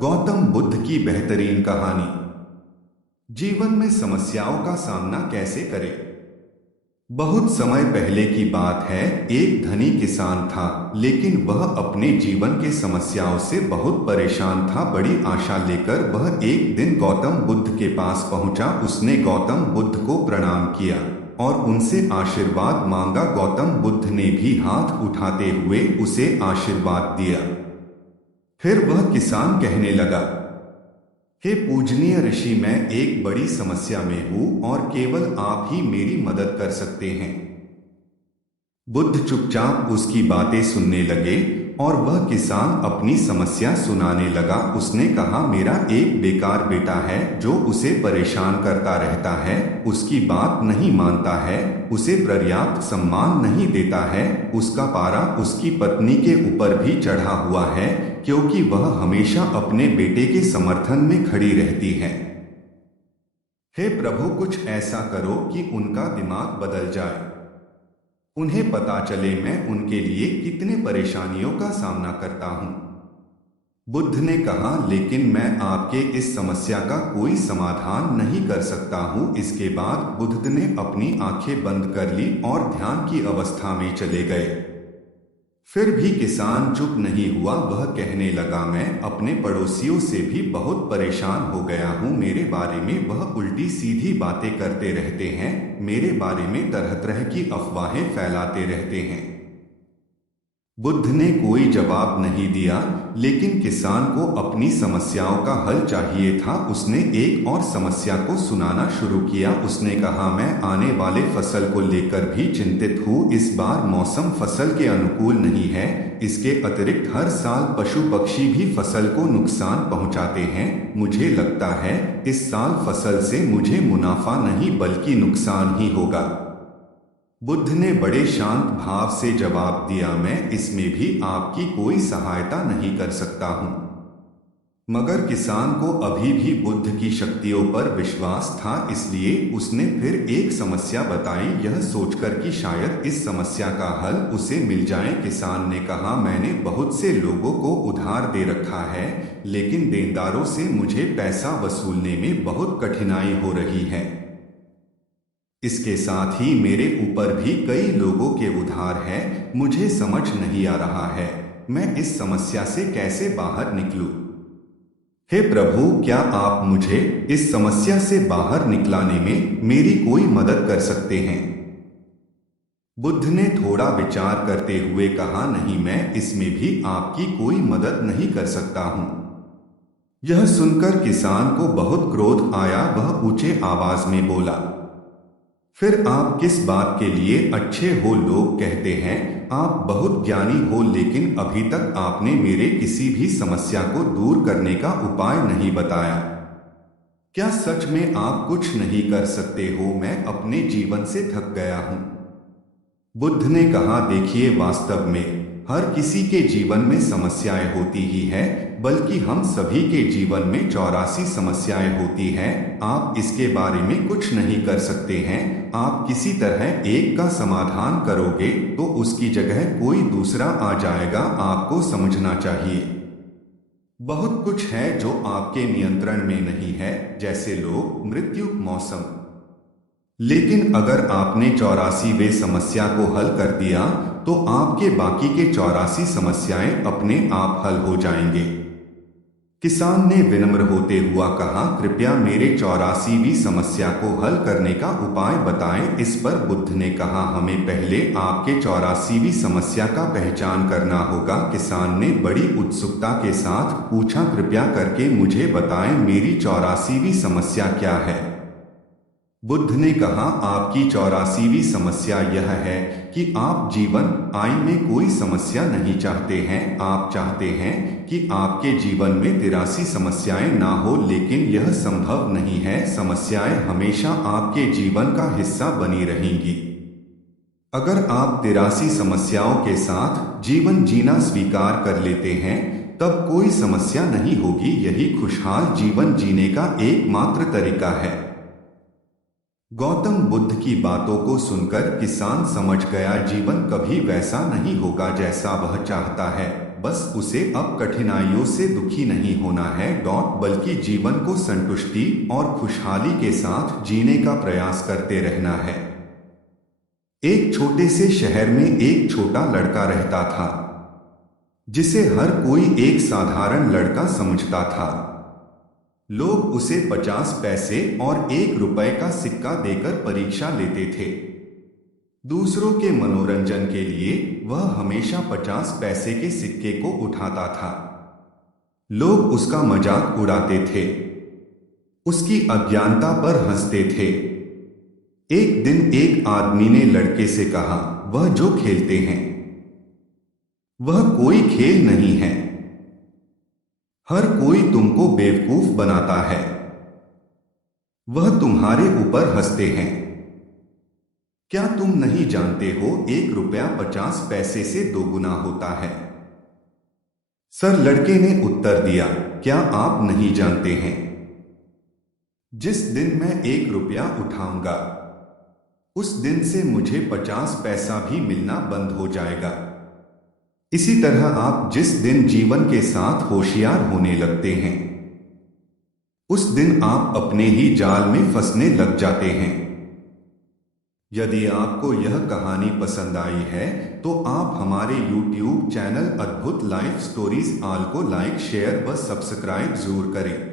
गौतम बुद्ध की बेहतरीन कहानी। जीवन में समस्याओं का सामना कैसे करें। बहुत समय पहले की बात है। एक धनी किसान था, लेकिन वह अपने जीवन के समस्याओं से बहुत परेशान था। बड़ी आशा लेकर वह एक दिन गौतम बुद्ध के पास पहुंचा। उसने गौतम बुद्ध को प्रणाम किया और उनसे आशीर्वाद मांगा। गौतम बुद्ध ने भी हाथ उठाते हुए उसे आशीर्वाद दिया। फिर वह किसान कहने लगा, हे पूजनीय ऋषि, मैं एक बड़ी समस्या में हूं और केवल आप ही मेरी मदद कर सकते हैं। बुद्ध चुपचाप उसकी बातें सुनने लगे और वह किसान अपनी समस्या सुनाने लगा। उसने कहा, मेरा एक बेकार बेटा है जो उसे परेशान करता रहता है, उसकी बात नहीं मानता है, उसे पर्याप्त सम्मान नहीं देता है, उसका पारा उसकी पत्नी के ऊपर भी चढ़ा हुआ है क्योंकि वह हमेशा अपने बेटे के समर्थन में खड़ी रहती है। हे प्रभु, कुछ ऐसा करो कि उनका दिमाग बदल जाए, उन्हें पता चले मैं उनके लिए कितने परेशानियों का सामना करता हूं। बुद्ध ने कहा, लेकिन मैं आपके इस समस्या का कोई समाधान नहीं कर सकता हूं। इसके बाद बुद्ध ने अपनी आंखें बंद कर ली और ध्यान की अवस्था में चले गए। फिर भी किसान चुप नहीं हुआ। वह कहने लगा, मैं अपने पड़ोसियों से भी बहुत परेशान हो गया हूँ। मेरे बारे में वह उल्टी सीधी बातें करते रहते हैं, मेरे बारे में तरह तरह की अफवाहें फैलाते रहते हैं। बुद्ध ने कोई जवाब नहीं दिया, लेकिन किसान को अपनी समस्याओं का हल चाहिए था। उसने एक और समस्या को सुनाना शुरू किया। उसने कहा, मैं आने वाले फसल को लेकर भी चिंतित हूँ। इस बार मौसम फसल के अनुकूल नहीं है। इसके अतिरिक्त हर साल पशु पक्षी भी फसल को नुकसान पहुँचाते हैं। मुझे लगता है इस साल फसल से मुझे मुनाफा नहीं बल्कि नुकसान ही होगा। बुद्ध ने बड़े शांत भाव से जवाब दिया, मैं इसमें भी आपकी कोई सहायता नहीं कर सकता हूं। मगर किसान को अभी भी बुद्ध की शक्तियों पर विश्वास था, इसलिए उसने फिर एक समस्या बताई, यह सोचकर कि शायद इस समस्या का हल उसे मिल जाए। किसान ने कहा, मैंने बहुत से लोगों को उधार दे रखा है, लेकिन देनदारों से मुझे पैसा वसूलने में बहुत कठिनाई हो रही है। इसके साथ ही मेरे ऊपर भी कई लोगों के उधार हैं। मुझे समझ नहीं आ रहा है मैं इस समस्या से कैसे बाहर निकलूं। हे प्रभु, क्या आप मुझे इस समस्या से बाहर निकलाने में मेरी कोई मदद कर सकते हैं। बुद्ध ने थोड़ा विचार करते हुए कहा, नहीं, मैं इसमें भी आपकी कोई मदद नहीं कर सकता हूं। यह सुनकर किसान को बहुत क्रोध आया। वह ऊंचे आवाज में बोला, फिर आप किस बात के लिए अच्छे हो। लोग कहते हैं आप बहुत ज्ञानी हो, लेकिन अभी तक आपने मेरे किसी भी समस्या को दूर करने का उपाय नहीं बताया। क्या सच में आप कुछ नहीं कर सकते हो। मैं अपने जीवन से थक गया हूं। बुद्ध ने कहा, देखिए, वास्तव में हर किसी के जीवन में समस्याएं होती ही है, बल्कि हम सभी के जीवन में 84 समस्याएं होती हैं। आप इसके बारे में कुछ नहीं कर सकते हैं। आप किसी तरह एक का समाधान करोगे तो उसकी जगह कोई दूसरा आ जाएगा। आपको समझना चाहिए, बहुत कुछ है जो आपके नियंत्रण में नहीं है, जैसे लोग, मृत्यु, मौसम। लेकिन अगर आपने 84वें समस्या को हल कर दिया तो आपके बाकी के 84 समस्याएं अपने आप हल हो जाएंगे। किसान ने विनम्र होते हुआ कहा, कृपया मेरे 84वीं समस्या को हल करने का उपाय बताएं। इस पर बुद्ध ने कहा, हमें पहले आपके 84वीं समस्या का पहचान करना होगा। किसान ने बड़ी उत्सुकता के साथ पूछा, कृपया करके मुझे बताएं, मेरी 84वीं समस्या क्या है। बुद्ध ने कहा, आपकी 84वीं समस्या यह है कि आप जीवन आय में कोई समस्या नहीं चाहते हैं। आप चाहते हैं कि आपके जीवन में 83 समस्याएं ना हो, लेकिन यह संभव नहीं है। समस्याएं हमेशा आपके जीवन का हिस्सा बनी रहेंगी। अगर आप 83 समस्याओं के साथ जीवन जीना स्वीकार कर लेते हैं, तब कोई समस्या नहीं होगी। यही खुशहाल जीवन जीने का एकमात्र तरीका है। गौतम बुद्ध की बातों को सुनकर किसान समझ गया, जीवन कभी वैसा नहीं होगा जैसा वह चाहता है। बस उसे अब कठिनाइयों से दुखी नहीं होना है बल्कि जीवन को संतुष्टि और खुशहाली के साथ जीने का प्रयास करते रहना है। एक छोटे से शहर में एक छोटा लड़का रहता था जिसे हर कोई एक साधारण लड़का समझता था। लोग उसे 50 पैसे और 1 रुपए का सिक्का देकर परीक्षा लेते थे। दूसरों के मनोरंजन के लिए वह हमेशा 50 पैसे के सिक्के को उठाता था। लोग उसका मजाक उड़ाते थे, उसकी अज्ञानता पर हंसते थे। एक दिन एक आदमी ने लड़के से कहा, वह जो खेलते हैं वह कोई खेल नहीं है। हर कोई तुमको बेवकूफ बनाता है। वह तुम्हारे ऊपर हंसते हैं। क्या तुम नहीं जानते हो 1 रुपया 50 पैसे से 2 गुना होता है? सर, लड़के ने उत्तर दिया, क्या आप नहीं जानते हैं? जिस दिन मैं 1 रुपया उठाऊंगा उस दिन से मुझे 50 पैसा भी मिलना बंद हो जाएगा। इसी तरह आप जिस दिन जीवन के साथ होशियार होने लगते हैं उस दिन आप अपने ही जाल में फंसने लग जाते हैं। यदि आपको यह कहानी पसंद आई है तो आप हमारे YouTube चैनल अद्भुत लाइफ स्टोरीज आल को लाइक, शेयर व सब्सक्राइब जरूर करें।